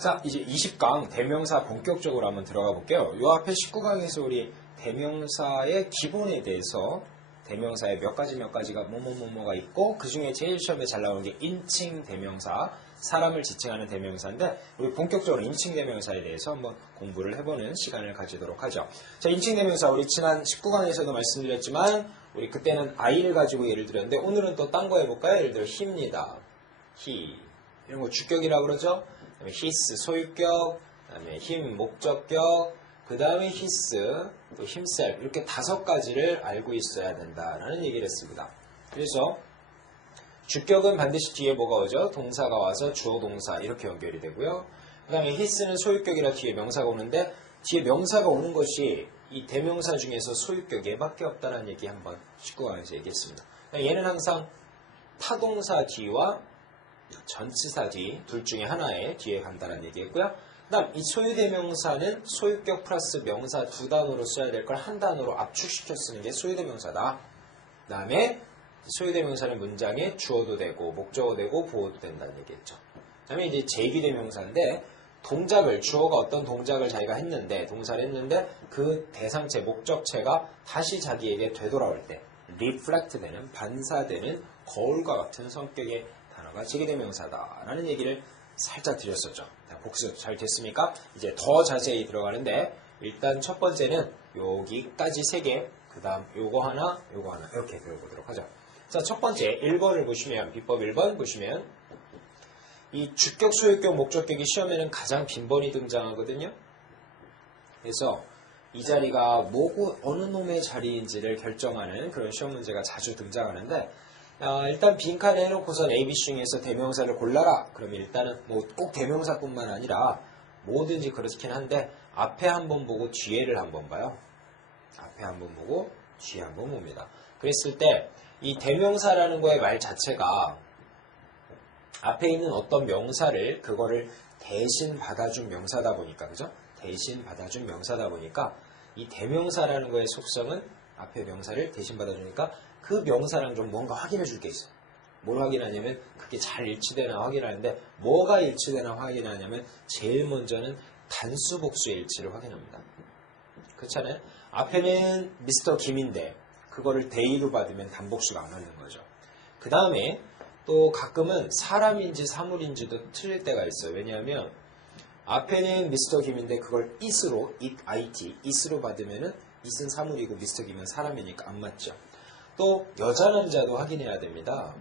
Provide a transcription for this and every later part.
자, 이제 20강 대명사 본격적으로 한번 들어가 볼게요. 요 앞에 19강에서 우리 대명사의 기본에 대해서 대명사의 몇 가지가 뭐뭐뭐뭐가 있고 그 중에 제일 시험에 잘 나오는 게 인칭 대명사, 사람을 지칭하는 대명사인데 우리 본격적으로 인칭 대명사에 대해서 한번 공부를 해보는 시간을 가지도록 하죠. 자, 인칭 대명사 우리 지난 19강에서도 말씀드렸지만 우리 그때는 I를 가지고 예를 들었는데 오늘은 또 딴 거 해볼까요? 예를 들어 he입니다. he 이런 거 주격이라고 그러죠. 그다음에 his 소유격, 그다음에 him 목적격, 그 다음에 his 또 himself 이렇게 5가지를 알고 있어야 된다라는 얘기를 했습니다. 그래서 주격은 반드시 뒤에 뭐가 오죠? 동사가 와서 주어 동사 이렇게 연결이 되고요. 그 다음에 his는 소유격이라 뒤에 명사가 오는데 뒤에 명사가 오는 것이 이 대명사 중에서 소유격 얘밖에 없다는 얘기 한번 19강에서 얘기했습니다. 얘는 항상 타동사 뒤와 전치사 뒤 둘 중에 하나에 뒤에 간다는 얘기했고요. 그 다음 이 소유대명사는 소유격 플러스 명사 두 단어로 써야 될 걸 한 단어로 압축시켜 쓰는 게 소유대명사다. 그 다음에 소유대명사는 문장에 주어도 되고 목적어도 되고 보어도 된다는 얘기했죠. 그 다음에 이제 제기대명사인데 동작을 주어가 어떤 동작을 자기가 했는데 동사를 했는데 그 대상체 목적체가 다시 자기에게 되돌아올 때 리플렉트 되는 반사되는 거울과 같은 성격의 단어가 제기대명사다라는 얘기를 살짝 드렸었죠. 복습 잘 됐습니까? 이제 더 자세히 들어가는데 일단 첫 번째는 여기까지 3개 그 다음 요거 하나 이렇게 배워보도록 하죠. 자, 첫 번째 1번을 보시면 비법 1번 보시면 이 주격, 소유격, 목적격이 시험에는 가장 빈번히 등장하거든요. 그래서 이 자리가 뭐고 어느 놈의 자리인지를 결정하는 그런 시험 문제가 자주 등장하는데 일단 빈칸에 해놓고선 A, B 중에서 대명사를 골라라. 그러면 일단은 뭐 꼭 대명사뿐만 아니라 뭐든지 그렇긴 한데 앞에 한번 보고 뒤에를 한번 봐요. 앞에 한번 보고 뒤에 한번 봅니다. 그랬을 때 이 대명사라는 거의 말 자체가 앞에 있는 어떤 명사를 그거를 대신 받아준 명사다 보니까 그죠? 대신 받아준 명사다 보니까 이 대명사라는 거의 속성은 앞에 명사를 대신 받아주니까 그 명사랑 좀 뭔가 확인해 줄 게 있어요. 뭘 확인하냐면 그게 잘 일치되나 확인하는데 뭐가 일치되나 확인하냐면 제일 먼저는 단수 복수의 일치를 확인합니다. 그렇잖아요? 앞에는 미스터 김인데 그거를 데이로 받으면 단복수가 안 맞는 거죠. 그 다음에 또 가끔은 사람인지 사물인지도 틀릴 때가 있어요. 왜냐하면 앞에는 미스터 김인데 그걸 it로 it로 받으면은 it은 사물이고 미스터 김은 사람이니까 안 맞죠. 또 여자 남자도 확인해야 됩니다.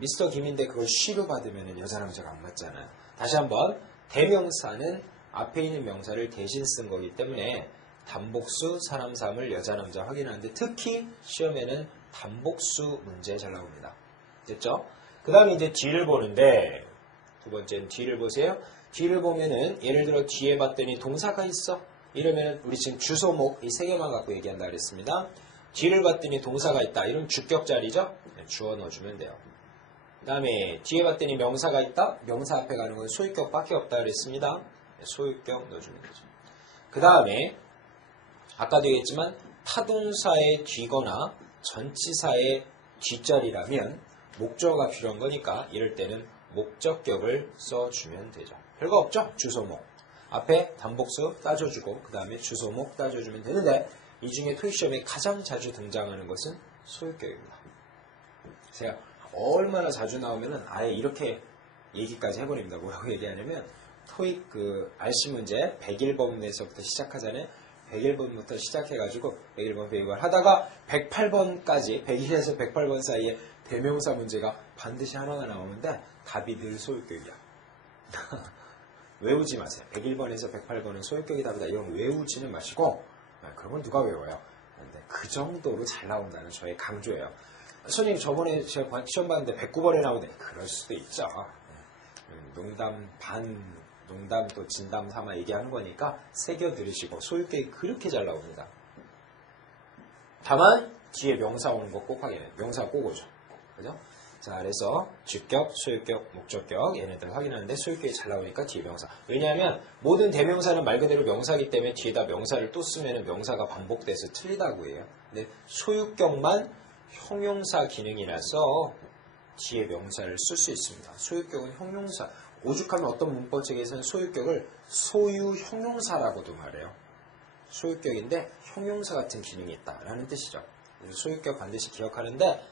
미스터 김인데 그걸 she로 받으면 여자 남자가 안 맞잖아요. 다시 한번 대명사는 앞에 있는 명사를 대신 쓴 거기 때문에 단복수, 사람, 사물, 여자 남자 확인하는데 특히 시험에는 단복수 문제 잘 나옵니다. 됐죠? 그 다음에 이제 뒤를 보는데 두 번째는 뒤를 보세요. 뒤를 보면은 예를 들어 뒤에 봤더니 동사가 있어. 이러면 우리 지금 주소목 이 3개만 갖고 얘기한다 그랬습니다. 뒤를 봤더니 동사가 있다. 이러면 주격 자리죠? 주어 넣어주면 돼요. 그 다음에 뒤에 봤더니 명사가 있다. 명사 앞에 가는 건 소유격밖에 없다 그랬습니다. 소유격 넣어주면 되죠. 그 다음에 아까도 얘기했지만 타동사의 뒤거나 전치사의 뒷자리라면 목적어가 필요한 거니까 이럴 때는 목적격을 써주면 되죠. 별거 없죠? 주소목. 앞에 단복수 따져주고 그 다음에 주소목 따져주면 되는데 이 중에 토익시험에 가장 자주 등장하는 것은 소유격입니다. 제가 얼마나 자주 나오면은 아예 이렇게 얘기까지 해버립니다. 뭐라고 얘기하냐면 토익 그 RC 문제 101번에서부터 시작하잖아요. 101번부터 시작해가지고 101번, 102번 하다가 108번까지 101에서 108번 사이에 대명사 문제가 반드시 하나가 나오는데 답이 늘 소유격이야. 외우지 마세요. 101번에서 108번은 소유격이 답이다. 이런 외우지는 마시고 그런 건 누가 외워요. 근데 그 정도로 잘 나온다는 저의 강조예요. 선생님 저번에 제가 시험 봤는데 109번에 나오네. 그럴 수도 있죠. 농담 반 농담 또 진담 삼아 얘기하는 거니까 새겨 들으시고 소유격이 그렇게 잘 나옵니다. 다만 뒤에 명사 오는 거 꼭 확인해요. 명사 꼭 오죠. 그죠? 자, 그래서 주격, 소유격, 목적격 얘네들 확인하는데 소유격이 잘 나오니까 뒤에 명사. 왜냐하면 모든 대명사는 말 그대로 명사이기 때문에 뒤에다 명사를 또 쓰면 명사가 반복돼서 틀리다고 해요. 근데 소유격만 형용사 기능이라서 뒤에 명사를 쓸 수 있습니다. 소유격은 형용사. 오죽하면 어떤 문법책에서는 소유격을 소유 형용사라고도 말해요. 소유격인데 형용사 같은 기능이 있다라는 뜻이죠. 소유격 반드시 기억하는데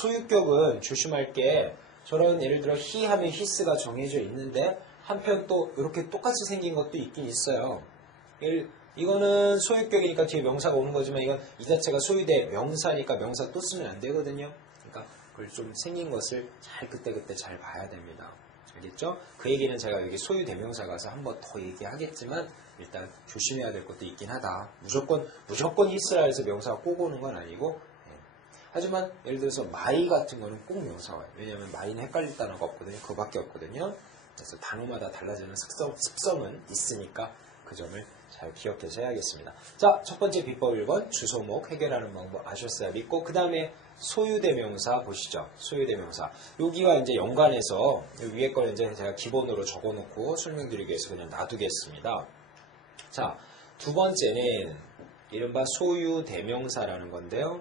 소유격은 조심할 게 저런 예를 들어 he 하면 his가 정해져 있는데 한편 또 이렇게 똑같이 생긴 것도 있긴 있어요. 이거는 소유격이니까 뒤에 명사가 오는 거지만 이건 이 자체가 소유대 명사니까 명사 또 쓰면 안 되거든요. 그러니까 그걸 좀 생긴 것을 잘 그때그때 잘 봐야 됩니다. 알겠죠? 그 얘기는 제가 여기 소유대명사 가서 한번 더 얘기하겠지만 일단 조심해야 될 것도 있긴 하다. 무조건 히스라 해서 명사가 꼭 오는 건 아니고 하지만 예를 들어서 마이 같은 거는 꼭 명사가 와요. 왜냐하면 마이는 헷갈릴 단어가 없거든요. 그거밖에 없거든요. 그래서 단어마다 달라지는 습성은 있으니까 그 점을 잘 기억해서 해야겠습니다. 자, 첫 번째 비법 1번 주소목 해결하는 방법 아셨어야 믿고 그 다음에 소유대명사 보시죠. 소유대명사. 여기와 이제 연관해서 위에 걸 이제 제가 기본으로 적어놓고 설명드리기 위해서 그냥 놔두겠습니다. 자, 두 번째는 이른바 소유대명사라는 건데요.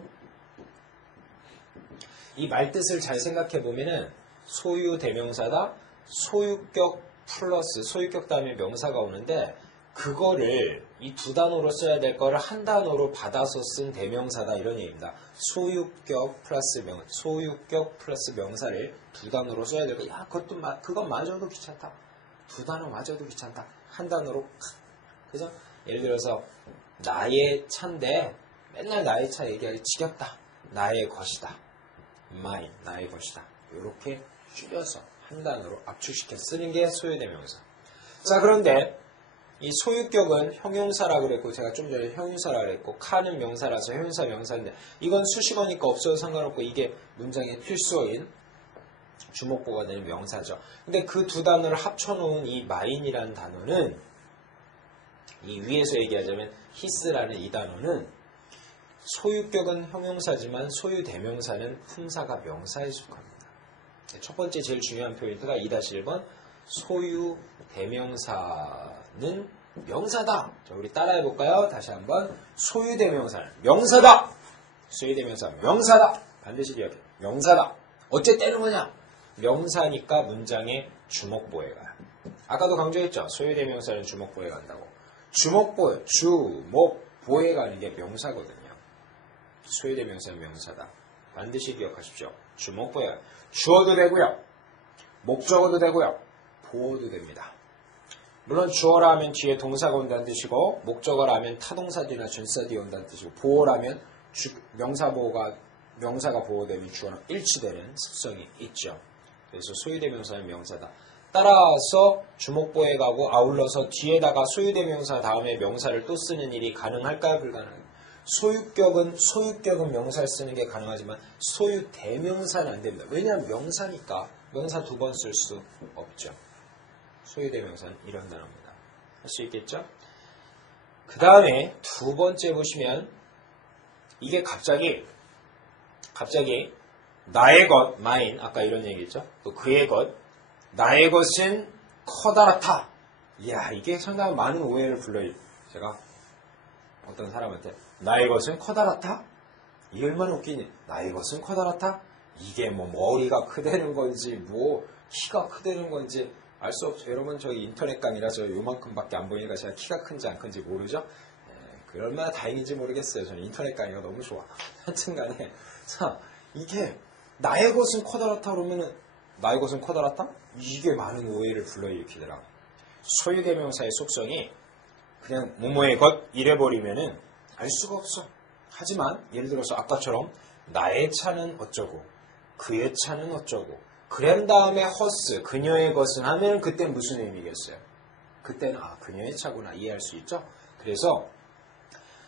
이 말뜻을 잘 생각해 보면은 소유대명사다. 소유격 플러스 소유격 다음에 명사가 오는데 그거를 이 두 단어로 써야 될 거를 한 단어로 받아서 쓴 대명사다 이런 얘기입니다. 소유격 플러스 명사를 두 단어로 써야 될 거. 야, 그건 마저도 귀찮다. 두 단어 마저도 귀찮다. 한 단어로 그죠? 예를 들어서 나의 차인데 맨날 나의 차 얘기하기 지겹다. 나의 것이다. mine, 나의 것이다. 이렇게 줄여서 한 단어로 압축시켜 쓰는 게 소유대명사. 자, 그런데 이 소유격은 형용사라고 그랬고 제가 좀 전에 형용사라고 그랬고 카는 명사라서 형용사 명사인데 이건 수식어니까 없어도 상관없고 이게 문장의 필수어인 주목보가 되는 명사죠. 근데 그 두 단어를 합쳐놓은 이 mine이라는 단어는 이 위에서 얘기하자면 his라는 이 단어는 소유격은 형용사지만 소유대명사는 품사가 명사에 속합니다. 첫 번째 제일 중요한 포인트가 2-1번 소유대명사는 명사다. 자, 우리 따라해볼까요? 다시 한번 소유대명사는 명사다. 소유대명사 명사다. 반드시 기억해. 명사다. 어째 때는 거냐? 명사니까 문장에 주목보에 가요. 아까도 강조했죠. 소유대명사는 주목보에 간다고. 주목보에 가는 게 명사거든요. 소유대명사는 명사다. 반드시 기억하십시오. 주목보에 가요. 주어도 되고요. 목적어도 되고요. 보어도 됩니다. 물론 주어라 하면 뒤에 동사가 온다는 뜻이고 목적어라 하면 타동사 뒤나 준사 뒤에 온다는 뜻이고 보어라면 명사가 보호되면 주어랑 일치되는 습성이 있죠. 그래서 소유대명사는 명사다. 따라서 주목보에 가고 아울러서 뒤에다가 소유대명사 다음에 명사를 또 쓰는 일이 가능할까요? 불가능할까요? 소유격은 명사를 쓰는 게 가능하지만 소유대명사는 안 됩니다. 왜냐하면 명사니까 명사 두 번 쓸 수 없죠. 소유대명사는 이런 단어입니다. 할 수 있겠죠? 그 다음에 두 번째 보시면 이게 갑자기 나의 것, mine 아까 이런 얘기했죠? 또 그의 것, 나의 것은 커다랗다. 이야, 이게 상당히 많은 오해를 불러요. 제가 어떤 사람한테 나의 것은 커다랗다? 이게 얼마나 웃기니? 나의 것은 커다랗다? 이게 뭐 머리가 크다는 건지 뭐 키가 크다는 건지 알 수 없죠. 여러분 저희 인터넷 강의라서 요만큼밖에 안 보이니까 제가 키가 큰지 안 큰지 모르죠. 그 얼마나 다행인지 모르겠어요. 저는 인터넷 강의가 너무 좋아. 하여튼 간에 자, 이게 나의 것은 커다랗다 그러면은 나의 것은 커다랗다? 이게 많은 오해를 불러일으키더라. 소유대명사의 속성이 그냥 뭐뭐의 것 이래버리면은 알 수가 없어. 하지만 예를 들어서 아까처럼 나의 차는 어쩌고 그의 차는 어쩌고 그런 다음에 허스 그녀의 것은 하면 그때 무슨 의미겠어요? 그때는 그녀의 차구나 이해할 수 있죠? 그래서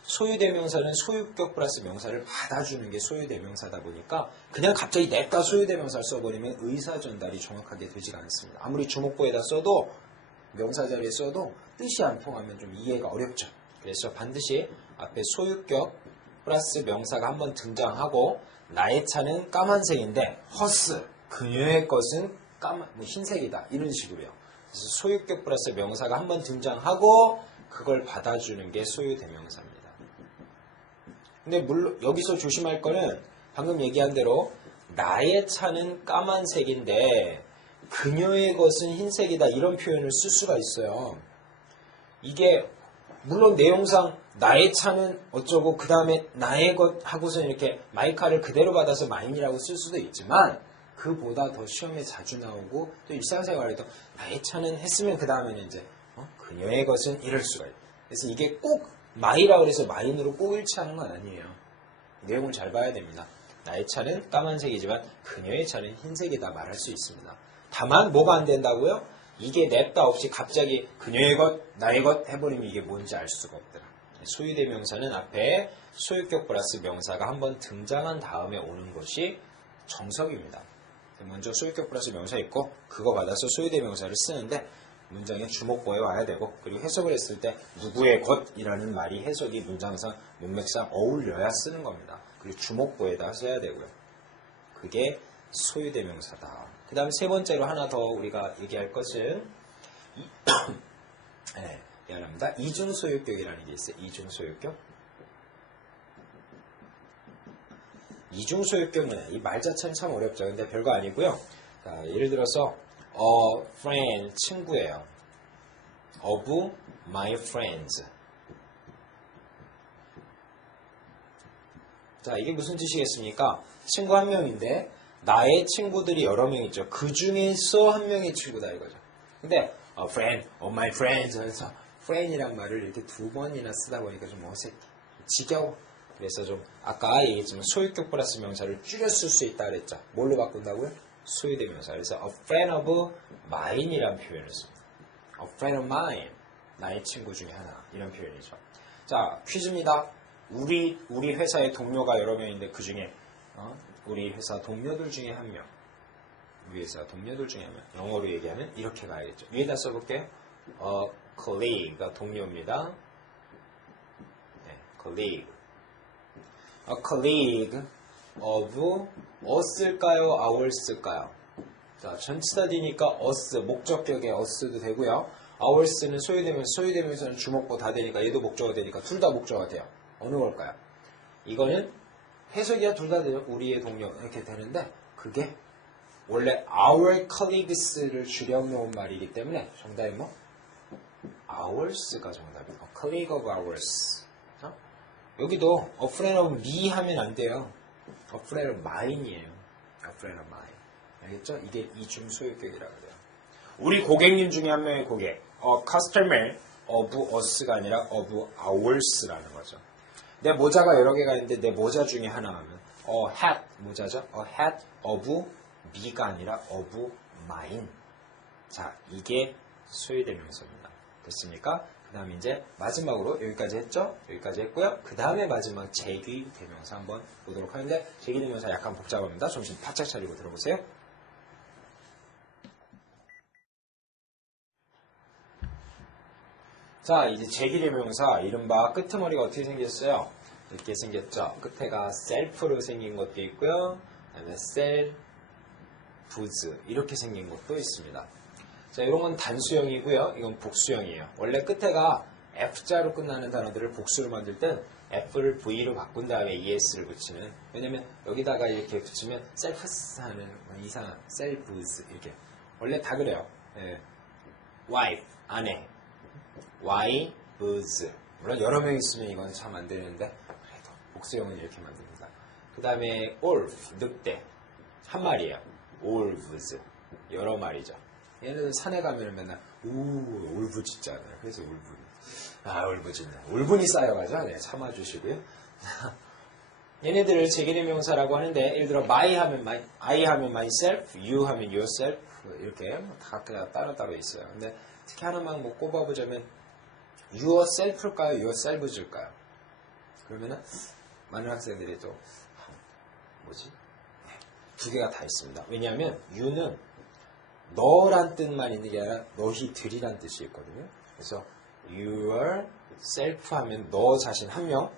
소유대명사는 소유격 플러스 명사를 받아주는 게 소유대명사다 보니까 그냥 갑자기 내가 소유대명사를 써버리면 의사 전달이 정확하게 되지가 않습니다. 아무리 주목보에다 써도 명사 자리에 써도 뜻이 안 통하면 좀 이해가 어렵죠. 그래서 반드시 앞에 소유격 플러스 명사가 한번 등장하고 나의 차는 까만색인데 허스 그녀의 것은 흰색이다 이런 식으로요. 그래서 소유격 플러스 명사가 한번 등장하고 그걸 받아주는 게 소유대명사입니다. 근데 물론 여기서 조심할 거는 방금 얘기한 대로 나의 차는 까만색인데 그녀의 것은 흰색이다 이런 표현을 쓸 수가 있어요. 이게 물론 내용상 나의 차는 어쩌고 그 다음에 나의 것 하고서 이렇게 마이카를 그대로 받아서 마인이라고 쓸 수도 있지만 그보다 더 시험에 자주 나오고 또 일상생활에도 나의 차는 했으면 그 다음에는 이제 그녀의 것은 이럴 수가 있어요. 그래서 이게 꼭 마이라고 해서 마인으로 꼭 일치하는 건 아니에요. 내용을 잘 봐야 됩니다. 나의 차는 까만색이지만 그녀의 차는 흰색이다 말할 수 있습니다. 다만 뭐가 안 된다고요? 이게 냅다 없이 갑자기 그녀의 것, 나의 것 해버리면 이게 뭔지 알 수가 없더라. 소유대명사는 앞에 소유격 플러스 명사가 한번 등장한 다음에 오는 것이 정석입니다. 먼저 소유격 플러스 명사 있고 그거 받아서 소유대명사를 쓰는데 문장에 주목보에 와야 되고 그리고 해석을 했을 때 누구의 것이라는 말이 해석이 문장상 문맥상 어울려야 쓰는 겁니다. 그리고 주목보에다 써야 되고요. 그게 소유대명사다. 그 다음에 세 번째로 하나 더 우리가 얘기할 것은 네, 미안합니다. 이중소유격이라는 게 있어요. 이중소유격. 이중소유격은 이 말 자체는 참 어렵죠. 근데 별거 아니고요. 자, 예를 들어서 a friend, 친구예요. of my friends. 자, 이게 무슨 뜻이겠습니까? 친구 한 명인데 나의 친구들이 여러 명 있죠. 그 중에서 한 명의 친구다 이거죠. 근데 a friend, of my friends 해서 friend이란 말을 이렇게 두 번이나 쓰다 보니까 좀 어색해. 지겨워. 그래서 좀 아까 얘기했지만 소유격 플러스 명사를 줄여 쓸 수 있다 그랬죠. 뭘로 바꾼다고요? 소유대명사. 그래서 a friend of mine이란 표현을 씁니다. a friend of mine. 나의 친구 중에 하나. 이런 표현이죠. 자, 퀴즈입니다. 우리 회사의 동료가 여러 명인데 그 중에 우리 회사 동료들 중에 한 명. 우리 회사 동료들 중에 한 명. 영어로 얘기하면 이렇게 가야겠죠. 위에다 써볼게요. colleague가 동료입니다. 네, colleague. A colleague of us일까요? ours일까요? 자, 전치사디니까 us, 목적격의 us도 되고요. ours는 소유되면서는 주목보 다 되니까 얘도 목적어 되니까 둘 다 목적어가 돼요. 어느 걸까요? 이거는 해석이야 둘 다 되죠. 우리의 동료 이렇게 되는데 그게 원래 our colleagues를 줄여놓은 말이기 때문에 정답이 뭐? ours가 정답이에요. A colleague of ours. 여기도 a friend of me 하면 안 돼요. a friend of mine이에요. a friend of mine. 알겠죠? 이게 이중소유격이라고 해요. 우리 고객님 중에 한 명의 고객. a customer of us가 아니라 of ours라는 거죠. 내 모자가 여러 개가 있는데 내 모자 중에 하나 하면 a hat 모자죠. a hat of me가 아니라 of mine. 자, 이게 소유대명사입니다. 됐습니까? 그 다음에 이제 마지막으로 여기까지 했죠? 여기까지 했고요. 그 다음에 마지막 제기대명사 한번 보도록 하는데 제기대명사 약간 복잡합니다. 정신 바짝 차리고 들어보세요. 자, 이제 제기대명사 이른바 끄트머리가 어떻게 생겼어요? 이렇게 생겼죠. 끝에가 셀프로 생긴 것도 있고요. 그 다음에 셀프즈 이렇게 생긴 것도 있습니다. 자, 이런 건 단수형이고요. 이건 복수형이에요. 원래 끝에가 F자로 끝나는 단어들을 복수로 만들 땐 F를 V로 바꾼 다음에 ES를 붙이는. 왜냐면 여기다가 이렇게 붙이면 셀프스 하는 이상한 셀프스 이렇게. 원래 다 그래요. 예. wife, 아내. wives. 물론 여러 명 있으면 이건 참 안 되는데 그래도 복수형은 이렇게 만듭니다. 그 다음에 wolf, 늑대. 한 마리예요. wolves. 여러 마리죠. 얘네들 산에 가면 맨날 울부짖잖아요. 그래서 울부짖네. 울분이 쌓여가죠. 네, 참아주시고요. 얘네들을 제기대명사라고 하는데 예를 들어 I 하면 myself, you 하면 yourself 이렇게 다 그냥 따로따로 있어요. 근데 특히 하나만 뭐 꼽아보자면 yourself일까요? yourselves일까요? 그러면은 많은 학생들이 또 뭐지? 두 개가 다 있습니다. 왜냐하면 you는 너란 뜻만 있는 게 아니라 너희들이란 뜻이 있거든요. 그래서 yourself 하면 너 자신 한 명,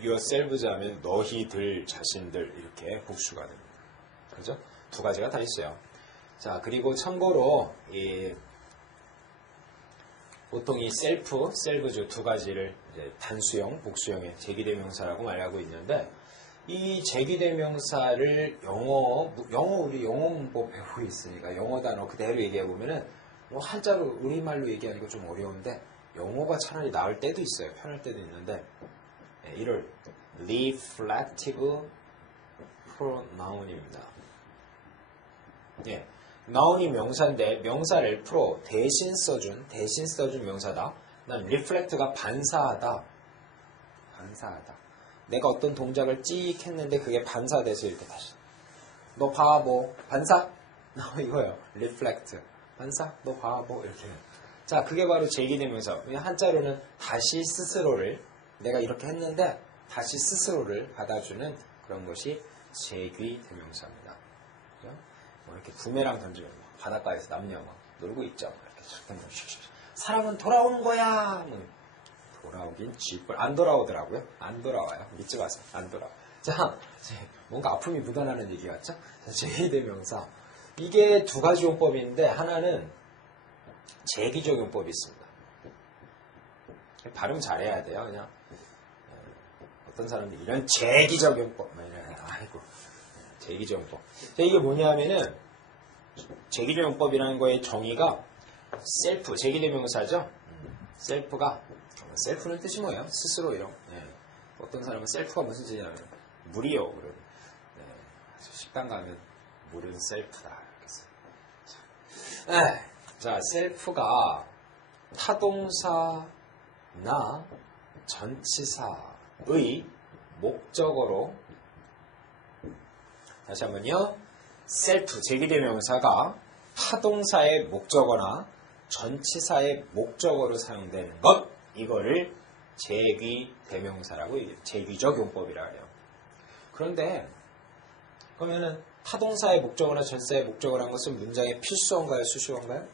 yourselves 하면 너희들 자신들 이렇게 복수가 됩니다. 그죠? 두 가지가 다 있어요. 자, 그리고 참고로 보통 이 selves 두 가지를 이제 단수형, 복수형의 제기대명사라고 말하고 있는데 이 제기대명사를 영어 우리 영어 문법 배우고 있으니까 영어 단어 그대로 얘기해 보면은 뭐 한자로 우리말로 얘기하니까 좀 어려운데 영어가 차라리 나을 때도 있어요. 편할 때도 있는데 이를 reflective pronoun입니다. 예, noun이 명사인데 명사를 pro 대신 써준 명사다. 난 reflect가 반사하다. 내가 어떤 동작을 찍 했는데 그게 반사돼서 이렇게 다시 너 바보 반사? 이거요. reflect 반사? 너 바보 이렇게. 자, 그게 바로 제기대명사. 한자로는 다시 스스로를 내가 이렇게 했는데 다시 스스로를 받아주는 그런 것이 제기대명사입니다. 그죠? 뭐 이렇게 부메랑 던지면 바닷가에서 남녀 막 놀고 있죠. 이렇게 사랑은 돌아오는 거야. 돌아오긴 쥐뿔. 안 돌아오더라고요. 안 돌아와요. 믿지 마세요. 안 돌아와. 자, 뭔가 아픔이 묻어나는 얘기 같죠? 제기대명사. 이게 두 가지 용법인데 하나는 제기적 용법이 있습니다. 발음 잘해야 돼요. 그냥 어떤 사람들이 이런 제기적 용법. 아이고, 제기적 용법. 이게 뭐냐면은 제기적 용법이라는 거의 정의가 셀프, 제기대명사죠. 셀프는 뜻이 뭐예요? 스스로요. 네. 어떤 사람은 셀프가 무슨 뜻이냐면 물이요. 그런. 네. 식당 가면 물은 셀프다. 네. 자, 셀프가 타동사나 전치사의 목적어로 다시 한번요. 셀프, 제기대명사가 타동사의 목적어나 전치사의 목적어로 사용되는 것, 이거를 제기대명사라고 얘기해요. 제기적 용법이라고 해요. 그런데 그러면은 타동사의 목적어나 전치사의 목적어라는 것은 문장의 필수어인가요? 수식어인가요?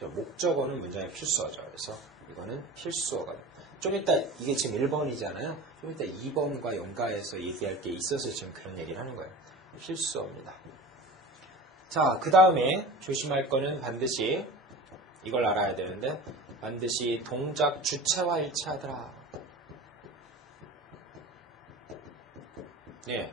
목적어는 문장의 필수어죠. 그래서 이거는 필수어거든요. 좀 이따 이게 지금 1번이잖아요. 좀 이따 2번과 연가해서 얘기할 게 있어서 지금 그런 얘기를 하는 거예요. 필수어입니다. 자, 그 다음에 조심할 거는 반드시 이걸 알아야 되는데 반드시 동작 주체와 일치하더라. 예.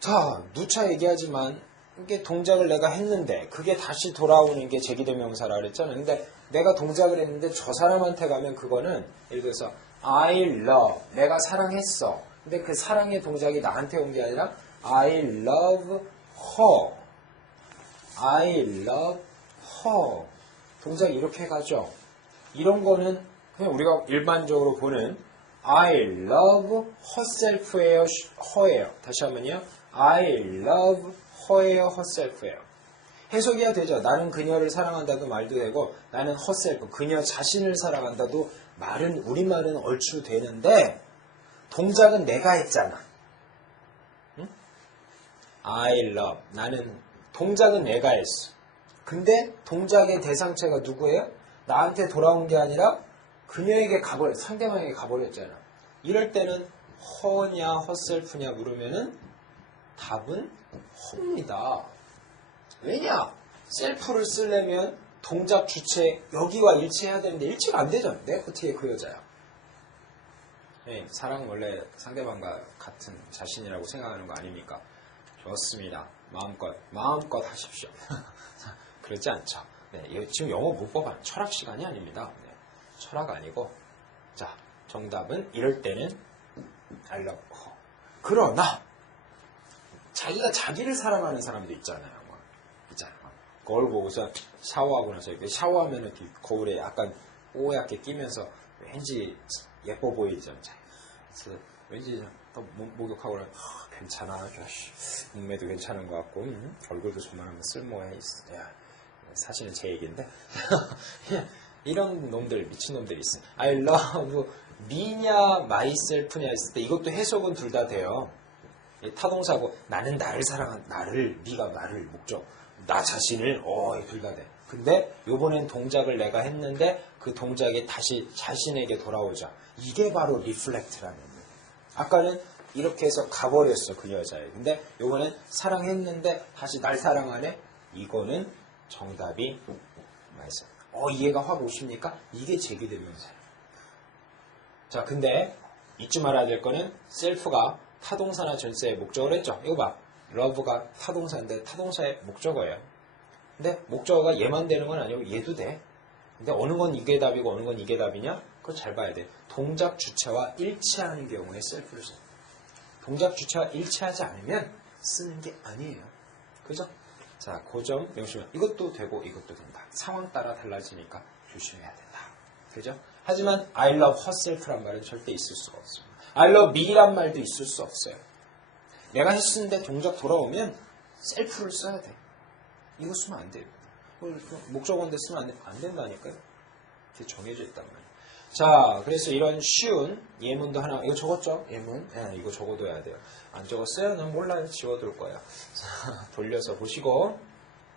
자, 누차 얘기하지만 이게 동작을 내가 했는데 그게 다시 돌아오는 게 제기대명사라 그랬잖아요. 근데 내가 동작을 했는데 저 사람한테 가면 그거는 예를 들어서 I love, 내가 사랑했어. 근데 그 사랑의 동작이 나한테 온 게 아니라 I love her. I love her. 동작이 이렇게 가죠. 이런 거는 그냥 우리가 일반적으로 보는 I love herself예요, her예요. 다시 한번요. I love her예요, herself예요. 해석이야 되죠. 나는 그녀를 사랑한다도 말도 되고 나는 herself, 그녀 자신을 사랑한다도 말은 우리말은 얼추 되는데 동작은 내가 했잖아. 응? I love, 나는 동작은 내가 했어. 근데 동작의 대상체가 누구예요? 나한테 돌아온 게 아니라 그녀에게 가버려, 상대방에게 가버렸잖아. 이럴 때는 her냐 herself냐 물으면은 답은 her입니다. 왜냐? 셀프를 쓰려면 동작 주체 여기와 일치해야 되는데 일치가 안 되잖아. 내가 어떻게 그 여자야? 네, 사랑은 원래 상대방과 같은 자신이라고 생각하는 거 아닙니까? 좋습니다. 마음껏 하십시오. 그렇지 않죠. 네, 지금 영어 문법 철학 시간이 아닙니다. 네, 철학 아니고 자, 정답은 이럴 때는 I love her. 그러나 자기가 자기를 사랑하는 사람도 있잖아요. 거울 보고서 샤워하고 나서 이렇게 샤워하면 이렇게 거울에 약간 뽀얗게 끼면서 왠지 예뻐 보이죠. 그래서 왠지 또 목욕하고 나면 괜찮아. 몸매도 괜찮은 것 같고 얼굴도 저만하면 쓸모해. 사실은 제 얘기인데 이런 놈들 미친놈들이 있어요. I love me냐 myself냐 했을 때 이것도 해석은 둘 다 돼요. 타동사고 나는 나를 사랑한 나를 네가 나를 목적 나 자신을 둘 다 돼. 근데 요번엔 동작을 내가 했는데 그 동작이 다시 자신에게 돌아오자. 이게 바로 리플렉트라는 거예요. 아까는 이렇게 해서 가버렸어 그 여자애. 근데 요번엔 사랑했는데 다시 날 사랑하네. 이거는 정답이 맞아요. 이해가 확 오십니까? 이게 제기대명사예요. 자, 근데 잊지 말아야 될 거는 셀프가 타동사나 전세의 목적어를 했죠. 이거 봐. love가 타동사인데 타동사의 목적어예요. 근데 목적어가 얘만 되는 건 아니고 얘도 돼. 근데 어느 건 이게 답이고 어느 건 이게 답이냐? 그거 잘 봐야 돼. 동작 주체와 일치하는 경우에 셀프를 써. 동작 주체와 일치하지 않으면 쓰는 게 아니에요. 그죠? 자, 그 점 명심해. 이것도 되고 이것도 된다. 상황 따라 달라지니까 조심해야 된다. 그죠? 하지만 I love herself란 말은 절대 있을 수가 없습니다. I love me란 말도 있을 수 없어요. 내가 했는데 동작 돌아오면 셀프를 써야 돼. 이거 쓰면 안 돼요. 목적어인데 쓰면 안 된다니까요. 이렇게 정해져 있단 말이에요. 자, 그래서 이런 쉬운 예문도 하나, 이거 적었죠? 예문? 네, 이거 적어둬야 돼요. 안 적었어요? 난 몰라요. 지워둘 거야. 자, 돌려서 보시고,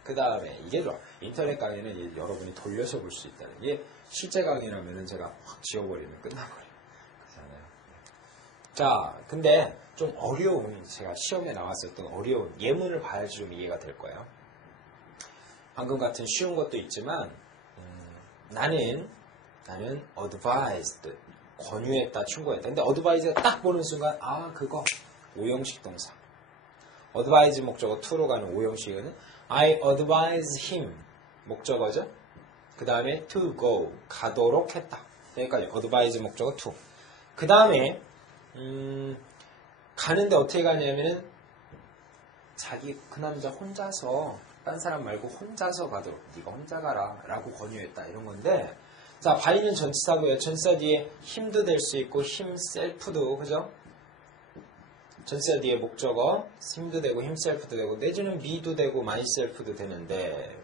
그 다음에 이게 좋아. 인터넷 강의는 여러분이 돌려서 볼 수 있다는. 이게 실제 강의라면은 제가 확 지워버리면 끝나버려요. 그렇잖아요. 자, 근데 좀 어려운, 제가 시험에 나왔었던 어려운 예문을 봐야지 좀 이해가 될 거예요. 방금 같은 쉬운 것도 있지만 나는 advised, 권유했다, 충고했다. 근데 advise가 딱 보는 순간 그거 오형식 동사. advise 목적어 to로 가는 오형식은 I advise him 목적어죠. 그 다음에 to go 가도록 했다. 여기까지 advise 목적어 to. 그 다음에 가는데 어떻게 가냐면은 그 남자 혼자서 딴 사람 말고 혼자서 가도록 네가 혼자 가라 라고 권유했다 이런 건데 자 by는 전치사고요. 전치사 뒤에 힘도 될 수 있고 힘 셀프도 그죠? 전치사 뒤에 목적어 힘도 되고 힘 셀프도 되고 내지는 me도 되고 myself도 되는데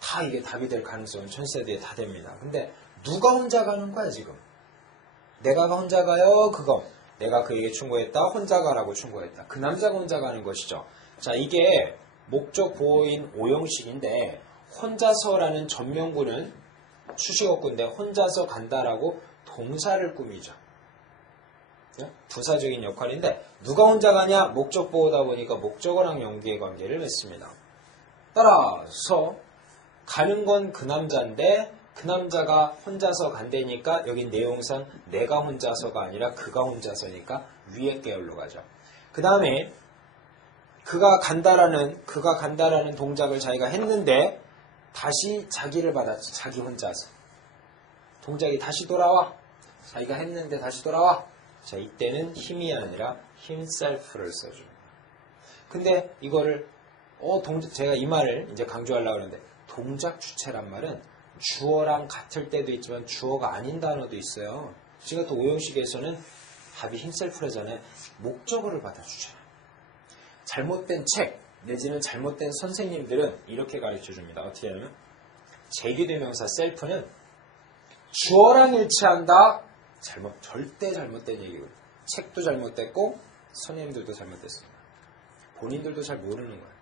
다 이게 답이 될 가능성은 전치사 뒤에 다 됩니다. 근데 누가 혼자 가는 거야 지금? 내가 혼자 가요? 그거 내가 그에게 충고했다. 혼자 가라고 충고했다. 그 남자가 혼자 가는 것이죠. 자 이게 목적 보호인 오형식인데 혼자서라는 전명구는 수식어구인데 혼자서 간다라고 동사를 꾸미죠. 부사적인 역할인데 누가 혼자 가냐? 목적 보호다 보니까 목적어랑 연계의 관계를 맺습니다. 따라서 가는 건 그 남자인데 그 남자가 혼자서 간다니까 여긴 내용상 내가 혼자서가 아니라 그가 혼자서니까 위에 계열로 가죠. 그 다음에 그가 간다라는 동작을 자기가 했는데 다시 자기를 받았지. 자기 혼자서. 동작이 다시 돌아와. 자기가 했는데 다시 돌아와. 자, 이때는 힘이 아니라 himself를 써줍니다. 근데 이거를 제가 이 말을 이제 강조하려고 하는데 동작 주체란 말은 주어랑 같을 때도 있지만 주어가 아닌 단어도 있어요. 지금 또 오형식에서는 답이 himself라잖아요. 목적어를 받아주잖아요. 잘못된 책 내지는 잘못된 선생님들은 이렇게 가르쳐줍니다. 어떻게 하냐면 제기대명사 셀프는 주어랑 일치한다. 절대 잘못된 얘기거든요. 책도 잘못됐고 선생님들도 잘못됐습니다. 본인들도 잘 모르는 거예요.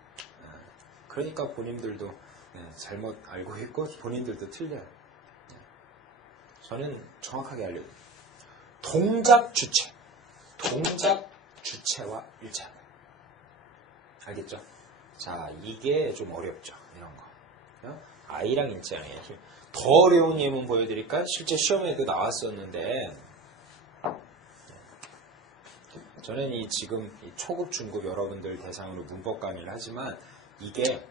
그러니까 본인들도 잘못 알고 있고 본인들도 틀려요. 저는 정확하게 알려드려요. 동작 주체와 일치한다. 알겠죠? 자, 이게 좀 어렵죠. 이런 거. I랑 일치하는 게. 더 어려운 예문 보여드릴까요? 실제 시험에도 나왔었는데 저는 지금 초급, 중급 여러분들 대상으로 문법 강의를 하지만 이게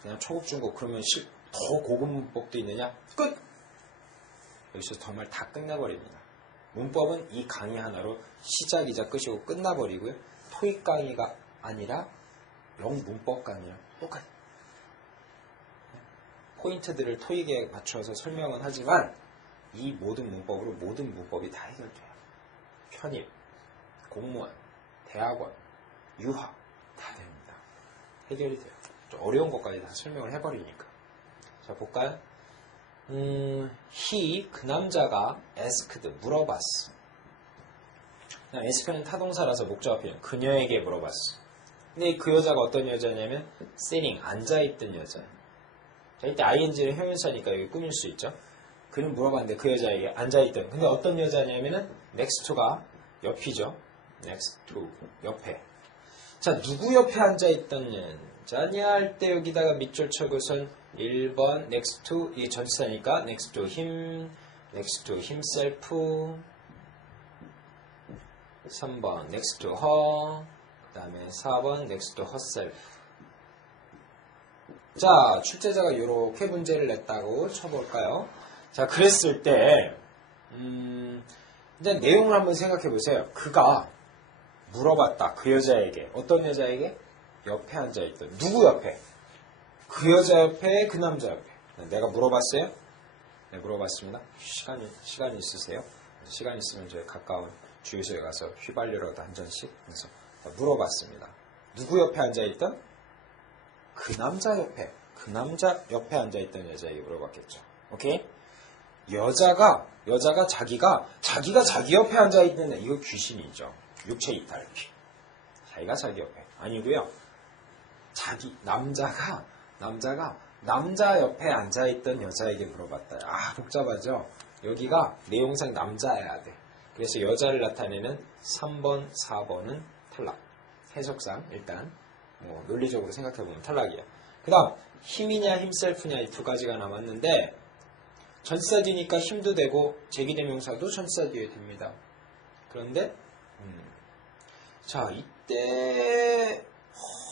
그냥 초급, 중급 그러면 더 고급 문법도 있느냐? 끝! 여기서 정말 다 끝나버립니다. 문법은 이 강의 하나로 시작이자 끝이고 끝나버리고요. 토익 강의가 아니라 문법 강의랑 똑같아요. 포인트들을 토익에 맞춰서 설명은 하지만 이 모든 문법으로 모든 문법이 다 해결돼요. 편입, 공무원, 대학원, 유학 다 됩니다. 해결이 돼요. 좀 어려운 것까지 다 설명을 해버리니까. 자, 볼까요? he, 그 남자가 asked, 물어봤어. ask는 타동사라서 목적어 표현. 그녀에게 물어봤어. 근데 그 여자가 어떤 여자냐면 sitting, 앉아있던 여자예요. 자, 이때 ing는 형용사니까 여기 꾸밀 수 있죠. 그는 물어봤는데 그 여자에게 앉아있던. 근데 어떤 여자냐면은 next to가 옆이죠. next to, 옆에. 자, 누구 옆에 앉아있던 여자냐 할 때 여기다가 밑줄 쳐고선 1번 next to, 이 전치사니까 next to him, next to himself, 3번 next to her, 그 다음에 4번 next to herself. 자, 출제자가 이렇게 문제를 냈다고 쳐볼까요? 자, 그랬을 때 일단 내용을 한번 생각해 보세요. 그가 물어봤다. 그 여자에게. 어떤 여자에게? 옆에 앉아있던. 누구 옆에? 그 여자 옆에, 그 남자 옆에. 내가 물어봤어요? 네, 물어봤습니다. 시간이 있으세요? 시간 있으면 저희 가까운 주유소에 가서 휘발유라도 한 잔씩 해서 물어봤습니다. 누구 옆에 앉아있던? 그 남자 옆에. 그 남자 옆에 앉아있던 여자에게 물어봤겠죠. 오케이? 여자가 자기가 자기 옆에 앉아있는 애. 이거 귀신이죠. 육체 이탈피. 자기가 자기 옆에. 아니고요. 남자가 남자 옆에 앉아있던 여자에게 물어봤다. 아, 복잡하죠? 여기가 내용상 남자여야 돼. 그래서 여자를 나타내는 3번, 4번은 탈락. 해석상 일단 논리적으로 생각해보면 탈락이에요. 그 다음 힘이냐 힘셀프냐 이 두 가지가 남았는데 전치사 뒤니까 힘도 되고 제기대명사도 전치사 뒤에 됩니다. 그런데 자, 이때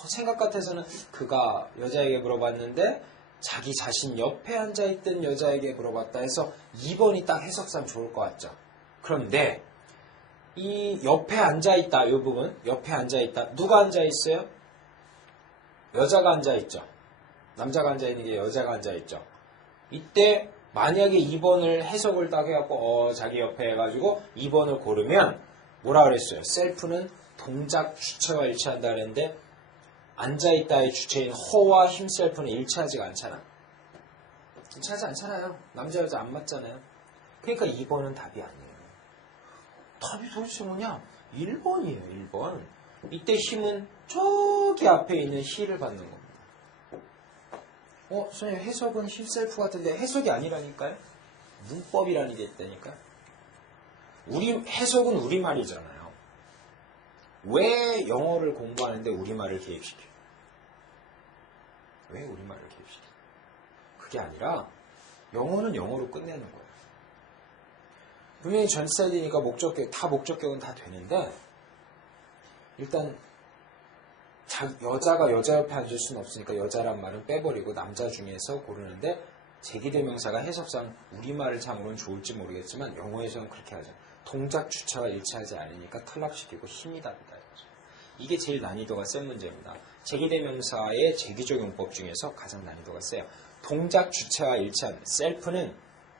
생각 같아서는 그가 여자에게 물어봤는데 자기 자신 옆에 앉아있던 여자에게 물어봤다 해서 2번이 딱 해석상 좋을 것 같죠. 그런데 이 옆에 앉아있다 이 부분 옆에 앉아있다 누가 앉아있어요? 여자가 앉아있죠. 남자가 앉아있는 게 여자가 앉아있죠. 이때 만약에 2번을 해석을 딱 해갖고 자기 옆에 해가지고 2번을 고르면 뭐라 그랬어요? 셀프는 동작 주체와 일치한다 그랬는데 앉아있다의 주체인 허와 힘셀프는 일치하지가 않잖아. 일치하지 않잖아요. 남자 여자 안 맞잖아요. 그러니까 2번은 답이 아니에요. 답이 도대체 뭐냐? 1번이에요. 1번. 이때 힘은 저기 앞에 있는 히를 받는 겁니다. 선생님 해석은 힘셀프 같은데 해석이 아니라니까요? 문법이라는 게 있다니까요? 해석은 우리말이잖아요. 왜 영어를 공부하는데 우리말을 개입시켜요? 왜 우리말을 개입시켜요? 그게 아니라 영어는 영어로 끝내는 거예요. 분명히 전치사야 되니까 목적격은 다 되는데 일단 여자가 여자 옆에 앉을 수는 없으니까 여자란 말은 빼버리고 남자 중에서 고르는데 제기대명사가 해석상 우리말을 참으로는 좋을지 모르겠지만 영어에서는 그렇게 하죠. 동작 주체와 일치하지 않으니까 탈락시키고 힘이 답이다. 이게 제일 난이도가 센 문제입니다. 제기대명사의 제기적용법 중에서 가장 난이도가 세요. 동작 주체와 일치한 셀프는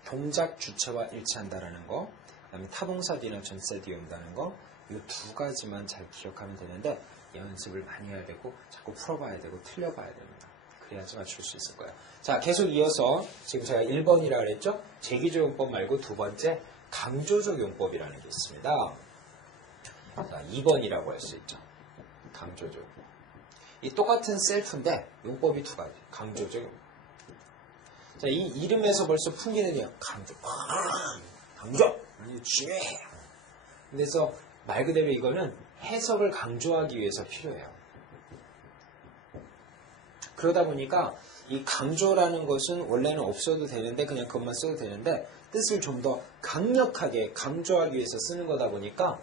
동작 주체와 일치한다라는 거, 그 다음에 타동사 뒤나 전치사 뒤에 온다는 거, 이 두 가지만 잘 기억하면 되는데 연습을 많이 해야 되고 자꾸 풀어봐야 되고 틀려봐야 됩니다. 그래야지 맞출 수 있을 거예요. 자, 계속 이어서 지금 제가 1번이라 그랬죠? 제기적용법 말고 두 번째 강조적용법이라는 게 있습니다. 자, 2번이라고 할 수 있죠. 강조적용법. 이 똑같은 셀프인데 용법이 두 가지. 강조적용법. 자, 이 이름에서 벌써 풍기는요. 강조. 중요해. 그래서 말 그대로 이거는 해석을 강조하기 위해서 필요해요. 그러다 보니까 이 강조라는 것은 원래는 없어도 되는데 그냥 그것만 써도 되는데 뜻을 좀 더 강력하게 강조하기 위해서 쓰는 거다 보니까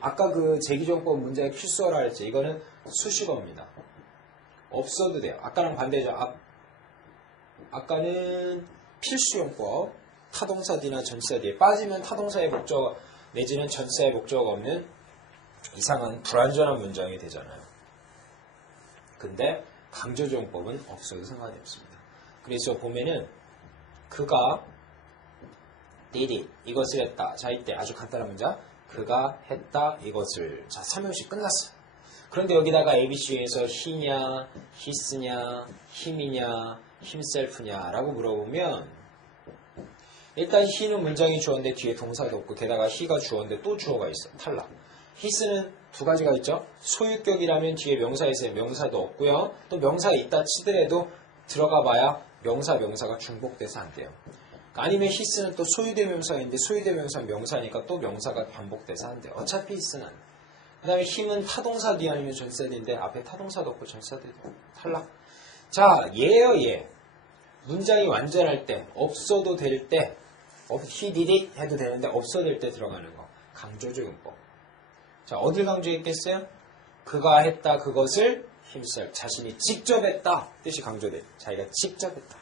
아까 그 제기정법 문제가 필수어라 했죠. 이거는 수식어입니다. 없어도 돼요. 아까랑 반대죠. 아까는 필수용법 타동사 뒤나 전치사 뒤에 빠지면 타동사의 목적 내지는 전치사의 목적 없는 이상한 불완전한 문장이 되잖아요. 근데 강조적용법은 없어도 상관이 없습니다. 그래서 보면은 그가 did it, 이것을 했다. 자, 이때 아주 간단한 문장. 그가 했다 이것을. 자, 3형식 끝났어요. 그런데 여기다가 ABC 중에서 he냐, his냐, him이냐, himself냐 라고 물어보면 일단 he는 문장이 주어인데 뒤에 동사도 없고 게다가 he가 주어인데 또 주어가 있어. 탈락. his는 두 가지가 있죠. 소유격이라면 뒤에 명사 있어요. 명사도 없고요. 또 명사가 있다 치더라도 들어가 봐야 명사가 중복돼서 안 돼요. 아니면 his는 또 소유대명사인데 소유대명사는 명사니까 또 명사가 반복돼서 안 돼요. 어차피 his는 안 돼요. 그 다음에 힘은 타동사 뒤 아니면 전치사 뒤인데 앞에 타동사도 없고 전치사 뒤도 탈락. 자, 얘요 얘. 문장이 완전할 때 없어도 될 때 he did it 해도 되는데 없어도 될 때 들어가는 거. 강조적용법. 자, 어딜 강조했겠어요? 그가 했다 그것을 himself, 자신이 직접 했다 뜻이 강조돼. 자기가 직접 했다.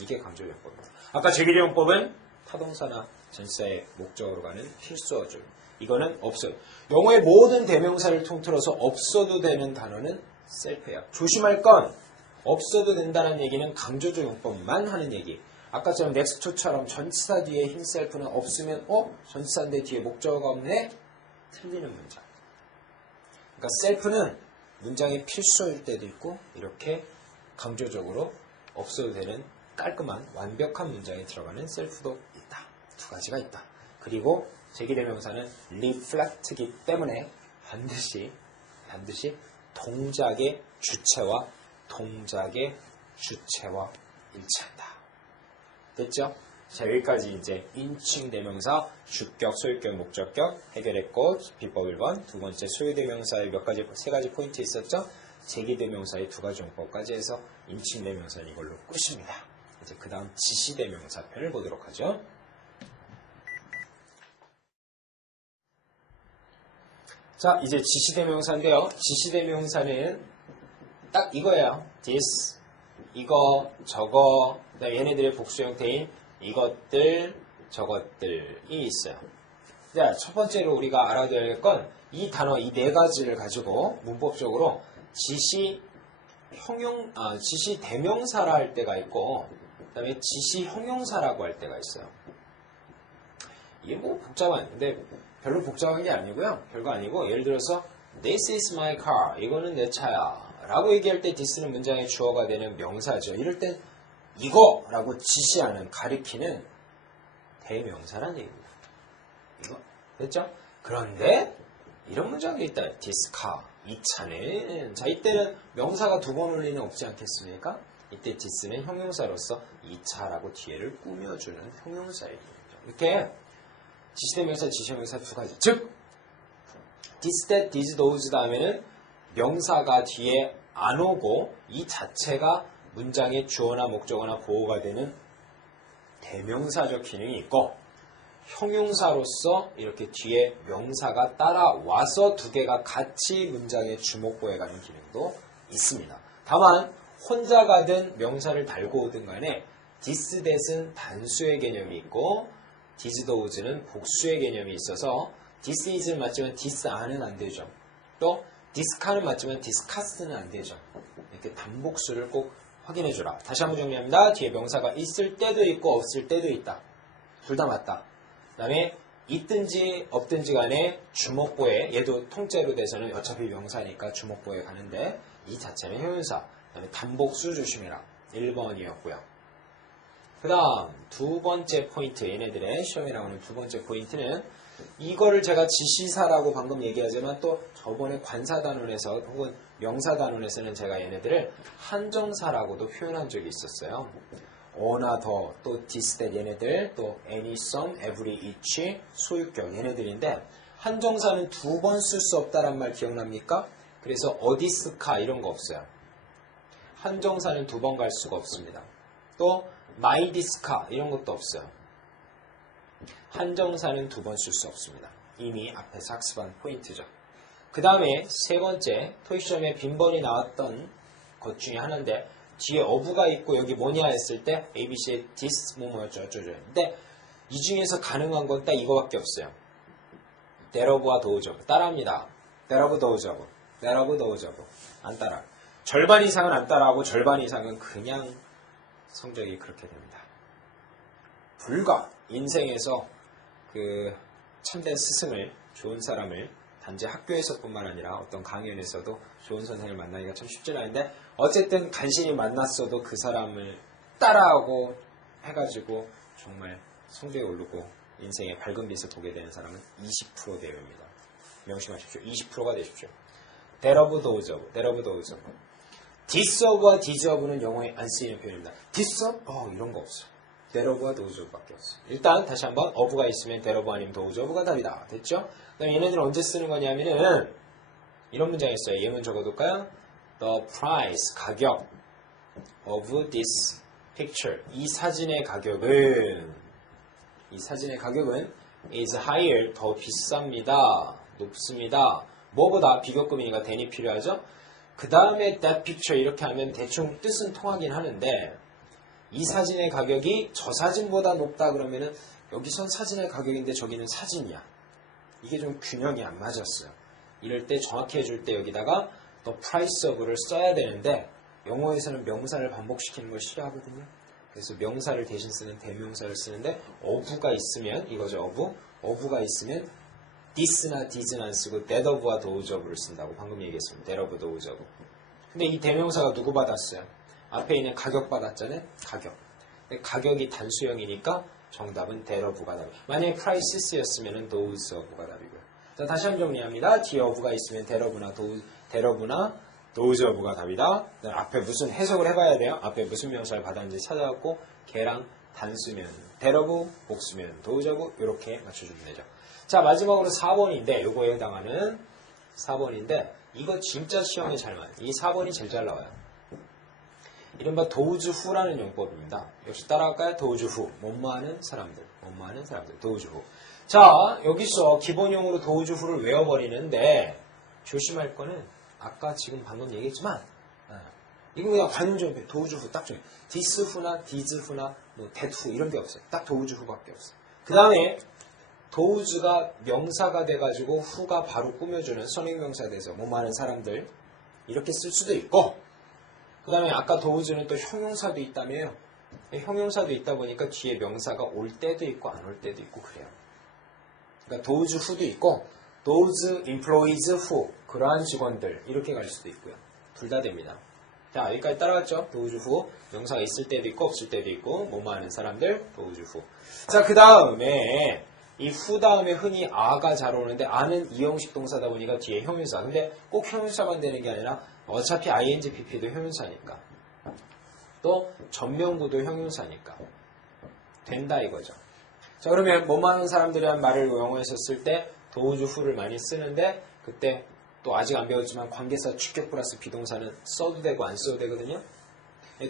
이게 강조용법입니다. 아까 제기대용법은 타동사나 전치사의 목적으로 가는 필수 어조. 이거는 없어요. 영어의 모든 대명사를 통틀어서 없어도 되는 단어는 셀프예요. 조심할 건 없어도 된다는 얘기는 강조조 용법만 하는 얘기. 아까처럼 next to처럼 전치사 뒤에 himself는 없으면 전치사인데 뒤에 목적어가 없네? 틀리는 문장. 그러니까 self는 문장의 필수일 때도 있고 이렇게 강조적으로 없어도 되는 깔끔한 완벽한 문장에 들어가는 self도 있다. 두 가지가 있다. 그리고 제기대명사는 reflect이기 때문에 반드시 동작의 주체와 일치한다. 됐죠? 자, 여기까지 이제 인칭대명사, 주격, 소유격, 목적격 해결했고 비법 1번, 두 번째 소유대명사의 세 가지 포인트 있었죠? 제기대명사의 두 가지 용법까지 해서 인칭대명사는 이걸로 끝입니다. 이제 그 다음 지시대명사 편을 보도록 하죠. 자, 이제 지시대명사인데요. 지시대명사는 딱 이거예요. this, 이거, 저거, 그다음에 얘네들의 복수 형태인 이것들, 저것들이 있어요. 자, 첫 번째로 우리가 알아둬야 할 건 이 단어, 이 네 가지를 가지고 문법적으로 지시 대명사라 할 때가 있고, 그 다음에 지시 형용사라고 할 때가 있어요. 이게 뭐 근데 별로 복잡한 게 아니고요. 별거 아니고, 예를 들어서 This is my car. 이거는 내 차야. 라고 얘기할 때 this는 문장의 주어가 되는 명사죠. 이럴 땐 이거라고 지시하는, 가리키는 대명사란 얘기입니다. 이거 됐죠? 그런데 이런 문장도 있다. This car. 이 차는. 자, 이때는 명사가 두 번 올 리는 없지 않겠습니까? 이때 this는 형용사로서 이 차라고 뒤에를 꾸며주는 형용사입니다. 이렇게 지시대명사, 지시형용사 두 가지. 즉, this, that, these, those 다음에는 명사가 뒤에 안 오고 이 자체가 문장의 주어나 목적어나 보호가 되는 대명사적 기능이 있고, 형용사로서 이렇게 뒤에 명사가 따라와서 두 개가 같이 문장의 주목보에 가는 기능도 있습니다. 다만 혼자 가든 명사를 달고 오든 간에 this, that은 단수의 개념이 있고 these, those는 복수의 개념이 있어서 this is는 맞지만 this are는 안 되죠. 또 this can은 맞지만 this can't는 안 되죠. 이렇게 단복수를 꼭 확인해주라. 다시 한번 정리합니다. 뒤에 명사가 있을 때도 있고 없을 때도 있다. 둘 다 맞다. 그 다음에 있든지 없든지 간에 주목보에, 얘도 통째로 돼서는 어차피 명사니까 주목보에 가는데 이 자체는 형용사. 그 다음에 단복수 조심해라. 1번이었고요. 그 다음 두 번째 포인트, 얘네들의 시험에 나오는 두 번째 포인트는 이거를 제가 지시사라고 방금 얘기하지만 또 저번에 관사단원에서 혹은 명사단원에서는 제가 얘네들을 한정사라고도 표현한 적이 있었어요. 어나 더, 또 this, that 얘네들, 또 any, some, every, each, 소유격 얘네들인데 한정사는 두 번 쓸 수 없다란 말 기억납니까? 그래서 어디스카 이런 거 없어요. 한정사는 두 번 갈 수가 없습니다. 또 my dis카 이런 것도 없어요. 한정사는 두 번 쓸 수 없습니다. 이미 앞에서 학습한 포인트죠. 그 다음에 세 번째, 토익시험에 빈번히 나왔던 것 중에 하나인데 뒤에 어부가 있고 여기 뭐냐 했을 때 ABC의 this, 뭐뭐였죠, 어쩌죠. 근데 이 중에서 가능한 건 딱 이거밖에 없어요. that of와 those of. 따라합니다. that of, those of. that of, those of. 안 따라. 절반 이상은 안 따라하고 절반 이상은 그냥 성적이 그렇게 됩니다. 불과 인생에서 그 참된 스승을, 좋은 사람을 단지 학교에서뿐만 아니라 어떤 강연에서도 좋은 선생님을 만나기가 참 쉽지는 않은데 어쨌든 간신히 만났어도 그 사람을 따라하고 해가지고 정말 성적이 오르고 인생의 밝은 빛을 보게 되는 사람은 20% 대회입니다. 명심하십시오. 20%가 되십시오. that of, those of, that of, those of. this of와 these of는 영어에 안 쓰이는 표현입니다. this of? 이런 거 없어. that of와 those of 밖에 없어. 일단 다시 한번 of가 있으면 that of 아니면 those of가 답이다. 됐죠? 그다음 얘네들은 언제 쓰는 거냐면은 이런 문장이 있어요. 예문 적어둘까요? The price, 가격 of this picture. 이 사진의 가격은 is higher, 더 비쌉니다. 높습니다. 뭐보다 비교급이니까 than이 필요하죠. 그 다음에 that picture 이렇게 하면 대충 뜻은 통하긴 하는데 이 사진의 가격이 저 사진보다 높다 그러면은 여기선 사진의 가격인데 저기는 사진이야. 이게 좀 균형이 안 맞았어요. 이럴 때 정확히 해줄 때 여기다가 더 price of를 써야 되는데 영어에서는 명사를 반복시키는 걸 싫어하거든요. 그래서 명사를 대신 쓰는 대명사를 쓰는데 of가 있으면 이거죠. of가 있으면 this나 this는 안 쓰고 that of와 those of를 쓴다고 방금 얘기했습니다. that of, those of. 근데 이 대명사가 누구 받았어요? 앞에 있는 가격 받았잖아요. 가격. 근데 가격이 단수형이니까 정답은 that of가 답이에요. 만약에 prices였으면 those of가 답이고요. 자, 다시 한번 정리합니다. the of가 있으면 that of나 those of가 답이다. 앞에 무슨 해석을 해봐야 돼요. 앞에 무슨 명사를 받았는지 찾아갖고 걔랑 단수면 that of, 복수면 those of 이렇게 맞춰주면 되죠. 자, 마지막으로 4번인데 요거에 해당하는 4번인데 이거 진짜 시험에 잘 맞아요. 이 4번이 제일 잘 나와요. 이른바 those who라는 용법입니다. 역시 따라할까요? those who. 뭐뭐하는 사람들. those who. 자, 여기서 기본용으로 those who를 외워버리는데 조심할 거는 아까 지금 방금 얘기했지만 이거 그냥 관용적인 those who 딱 정해. this who나 these who나 뭐 that who 이런 게 없어요. 딱 those who밖에 없어요. 그 다음에 those가 명사가 돼가지고 who가 바로 꾸며주는 선행명사가 돼서 뭐뭐하는 사람들 이렇게 쓸 수도 있고 그 다음에 아까 those는 또 형용사도 있다며요. 형용사도 있다 보니까 뒤에 명사가 올 때도 있고 안 올 때도 있고 그래요. 그러니까 those who도 있고 those employees who 그러한 직원들 이렇게 갈 수도 있고요. 둘 다 됩니다. 자, 여기까지 따라갔죠? those who 명사가 있을 때도 있고 없을 때도 있고 뭐뭐하는 사람들 those who. 자, 그 다음에 이 who 다음에 흔히 a가 잘 오는데 a는 이형식 동사다 보니까 뒤에 형용사. 근데 꼭 형용사만 되는 게 아니라 어차피 ing, pp도 형용사니까. 또 전명구도 형용사니까. 된다 이거죠. 자, 그러면 뭐뭐하는 사람들이란 말을 영어에서 쓸 때 those who를 많이 쓰는데 그때 또 아직 안 배웠지만 관계사 주격 플러스 비동사는 써도 되고 안 써도 되거든요.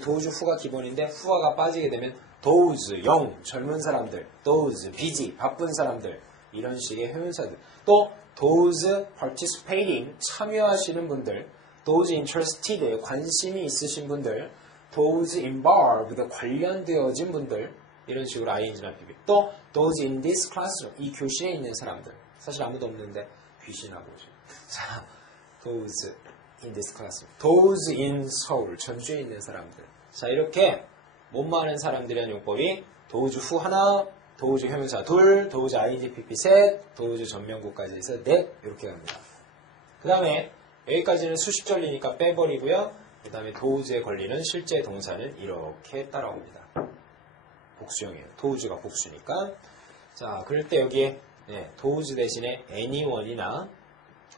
those who가 기본인데 who가 빠지게 되면 those, 영, 젊은 사람들, those, busy, 바쁜 사람들 이런 식의 형용사들. 또 those participating, 참여하시는 분들, those interested, 관심이 있으신 분들, those involved, 관련되어진 분들 이런 식으로 ing나 pp. 또 those in this classroom, 이 교실에 있는 사람들. 사실 아무도 없는데 귀신하고 오죠. 자, those in this classroom, those in 서울, 전주에 있는 사람들. 자, 이렇게 뭐뭐하는 사람들이라는 용법이 those who 하나, those 형용사 둘, those ing, pp 셋, those 전명구까지 해서 넷 이렇게 갑니다. 그 다음에 여기까지는 수식절리니까 빼버리고요. 그 다음에 those에 걸리는 실제 동사는 이렇게 따라옵니다. 복수형이에요. those가 복수니까. 자, 그럴 때 여기에 those 대신에 anyone이나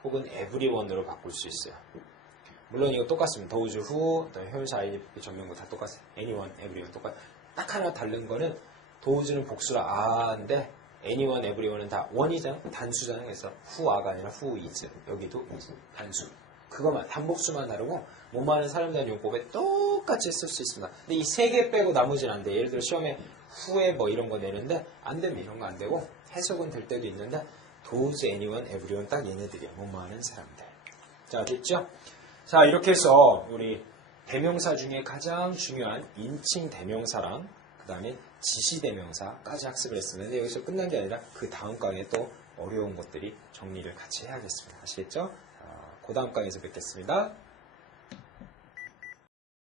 혹은 everyone으로 바꿀 수 있어요. 물론 이거 똑같습니다. those who, 형용사 ing, pp 전명구 다 똑같아요. anyone, everyone 똑같아요. 딱 하나 다른 거는 those는 복수라 a인데 anyone, everyone은 다 one이잖아요. 단수잖아요. 그래서 who a가 아니라 who is. 여기도 is. 단수. 그것만 단복수만 다르고 뭐뭐하는 사람들의 용법에 똑같이 쓸 수 있습니다. 근데 이 세 개 빼고 나머지는 안 돼. 예를 들어 시험에 who에 뭐 이런 거 내는데 안 되면 이런 거 안 되고 해석은 될 때도 있는데 those, anyone, everyone 딱 얘네들이야. 뭐뭐하는 사람들. 자, 됐죠? 자, 이렇게 해서 우리 대명사 중에 가장 중요한 인칭 대명사랑 그 다음에 지시 대명사까지 학습을 했었는데 여기서 끝난 게 아니라 그 다음 강의에 또 어려운 것들이 정리를 같이 해야겠습니다. 아시겠죠? 그 다음 강의에서 뵙겠습니다.